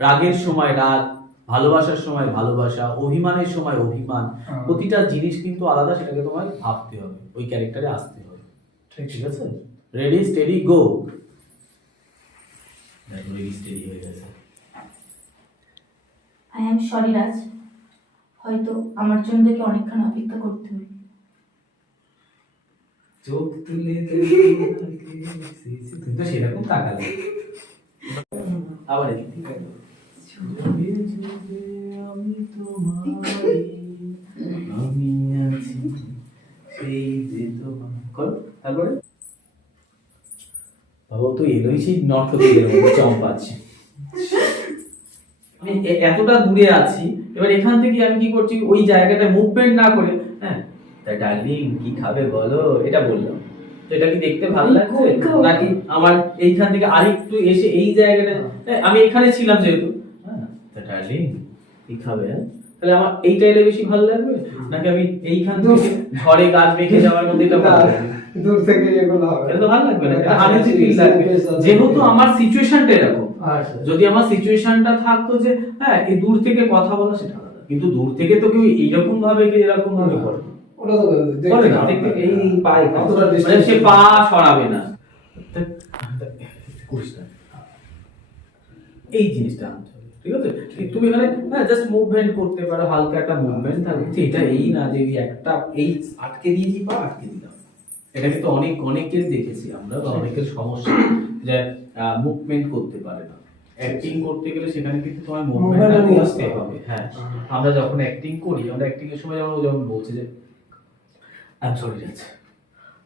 রাগের সময় রাগ ভালোবাসার সময় ভালোবাসা অভিমানের সময় অভিমান। প্রতিটা জিনিস কিন্তু আলাদা সেটাকে তোমায় ভাবতে হবে ওই ক্যারেক্টারে আসতে হবে। ঠিক। ঠিক আছে? রেডি স্টেডি গো দেখো রেডি স্টেডি হয়ে গেছে। I am sorry Raj. হয়তো আমার জন্য তোকে অনেকক্ষণ অপেক্ষা করতে হবে। চোখ তুলে তুমি তো সেরকম তাকালে। আবার এদিক। থেকে। এতটা দূরে আছি এবার এখান থেকে আমি কি করছি ওই জায়গাটা মুভমেন্ট না করে হ্যাঁ তা ডার্লিং কি খাবে বলো এটা বললাম তো এটা কি দেখতে ভালো লাগছে নাকি আমার এইখান থেকে আরেকটু এসে এই জায়গাটা আমি এখানে ছিলাম যেহেতু। ডার্লিং কি খাবে? হ্যাঁ? তাহলে আমার বেশি ভালো লাগবে? নাকি আমি এইখান থেকে ঝড়ে গাছ মেখে যাওয়ার মধ্যে এটা ভালো দূর থেকে এগুলো হবে। এটা তো ভালো লাগবে না? আনইজি ফিল লাগবে। যেহেতু আমার সিচুয়েশনটা এরকম। আচ্ছা। যদি আমার সিচুয়েশনটা থাকতো যে হ্যাঁ এই দূর থেকে কথা বলা সেটা আলাদা। কিন্তু দূর থেকে তো কেউ এইরকম ভাবে কি এরকম ভাবে করে। ওটা তো এই কতটা মানে সে পা সরাবে না। এই জিনিসটা আনতে ঠিক আছে? তুমি এখানে হ্যাঁ জাস্ট মুভমেন্ট করতে পারো হালকা একটা মুভমেন্ট থাকবে। এটা এই না যে একটা এই আটকে দিয়েছি পা আটকে দিলাম এটা কিন্তু অনেক অনেকের দেখেছি আমরা বা অনেকের সমস্যা যে মুভমেন্ট করতে পারে না। অ্যাক্টিং করতে গেলে সেখানে কিন্তু তোমার আসতে হবে। হ্যাঁ। আমরা যখন অ্যাক্টিং করি আমরা অ্যাক্টিং এর সময় যেমন ও যেমন বলছে যে আই সরি রাজ।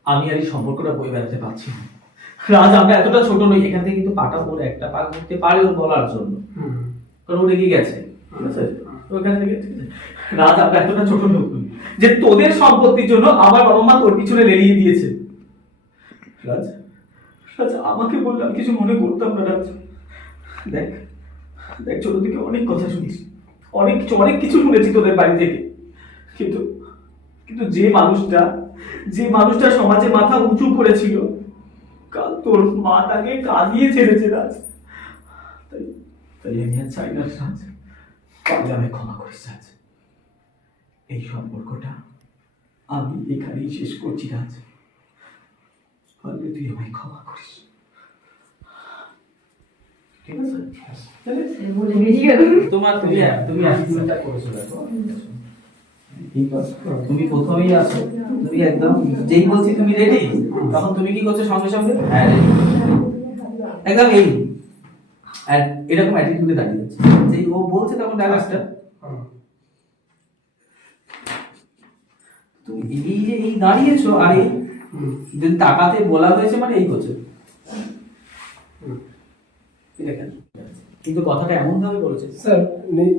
আমি আর এই সম্পর্কটা বই বেড়াতে পারছি না। রাজ আমরা এতটা ছোট নই। এখান থেকে কিন্তু পাটা পরে একটা পা করতে পারে ওর বলার জন্য। কারণ ও রেগে গেছে। ঠিক আছে ওখান থেকে ঠিক আছে। রাজ আমরা এতটা ছোট লোক। যে তোদের সম্পত্তির জন্য আমার বাবা মা তোর পিছনে লেলিয়ে দিয়েছে। রাজ রাজ আমাকে বললে আমি কিছু মনে করতাম না রাজ। দেখ দেখ ছোট থেকে অনেক কথা শুনিস। অনেক কিছু অনেক কিছু শুনেছি তোদের বাড়ি থেকে। কিন্তু কিন্তু যে মানুষটা যে মানুষটা সমাজে মাথা উঁচু করেছিল কাল তোর মা তাকে কাঁদিয়ে ছেড়েছে রাজ। তাই আমি ক্ষমা রাজ এই সম্পর্কটা আমি এখানেই শেষ করছি, রাজ। পারলে তুই আমায় ক্ষমা করিস। তুমি তুমি একদম যেই বলছি তুমি রেডি তখন তুমি কি করছ সঙ্গে সঙ্গে? হ্যাঁ। একদম এই। এরকম অ্যাটিটিউডে দাঁড়িয়ে যাচ্ছে যেই ও বলছে তখন ডায়ালগটা। তুমি এই যে এই দাঁড়িয়েছো আর এই যদি তাকাতে বলা হয়েছে মানে এই করছ। এটা কেন কিন্তু কথাটা এমন ভাবে বলেছে স্যার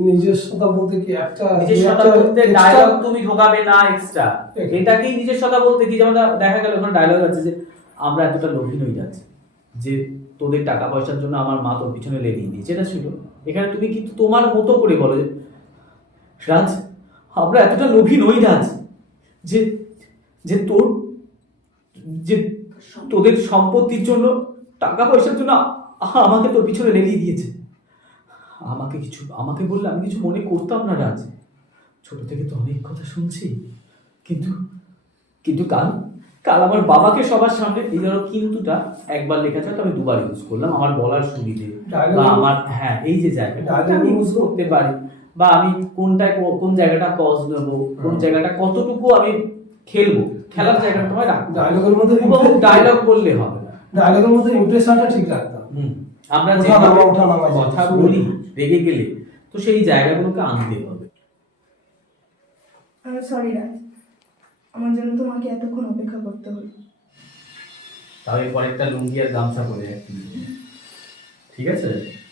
নিজস্বতা বলতে কি একটা নিজস্বতা বলতে ডায়লগ তুমি ঢোকাবে না এক্সট্রা. এটাকেই নিজস্বতা বলতে কি যেমন দেখা গেল ওখানে ডায়লগ আছে যে আমরা এতটা লোভী হয়ে যাচ্ছি যে তোদের টাকা পয়সার জন্য আমার মা তোর পিছনে লেগে দিয়েছে এটা ছিল। এখানে তুমি কিন্তু তোমার মতো করে বলো রাজ, আমরা এতটা লোভী নই রাজ, যে যে তোর, যে তোদের সম্পত্তির জন্য, টাকা পয়সার জন্য আমাকে তোর পিছনে লেগিয়ে দিয়েছে। আমাকে কিছু, আমাকে বললে আমি কিছু মনে করতাম না রাজ। ছোট থেকে তো অনেক কথা শুনছি, কিন্তু কিন্তু কাল কাল আমার বাবাকে সবার সামনে এই ধরো কিন্তুটা একবার লেখা আছে আমি দুবার ইউজ করলাম আমার বলার সুবিধে। বা আমার হ্যাঁ এই যে জায়গাটা আমি ইউজ করতে পারি। বা আমি কোনটায় কোন জায়গাটা কজ নেব কোন জায়গাটা কতটুকু আমি খেলব খেলার জায়গাটা তোমায় রাখব ডায়লগের মধ্যে ডায়লগ বললে হবে না। ডায়লগের মধ্যে ইমপ্রেশনটা ঠিক রাখতাম হুম। আমরা নামা, কথা বলি। রেগে গেলে তো সেই জায়গাগুলোকে আনতে হবে। আমি সরি রাজ আমার জন্য তোমাকে এতক্ষণ অপেক্ষা করতে হলো। তাহলে পরেরটা লুঙ্গি আর গামছা পরে ঠিক আছে?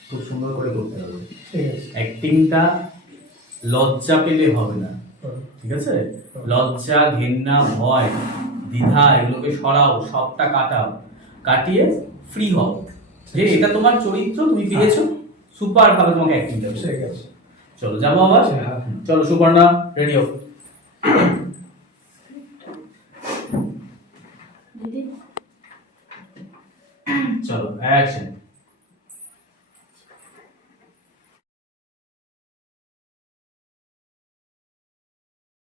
খুব সুন্দর করে করতে হবে। ঠিক আছে। অ্যাক্টিংটা লজ্জা পেলে হবে না। ঠিক আছে? লজ্জা ঘেন্না ভয় দ্বিধা এগুলোকে সরাও সবটা কাটাও। কাটিয়ে ফ্রি হও। যে এটা তোমার চরিত্র তুমি পেয়েছ। সুপার ভাবে তোমাকে অ্যাক্টিং দেবে। ঠিক আছে। চলো যাব আবার? হ্যাঁ। চলো সুপর্ণা রেডি হোক चलो एक्शन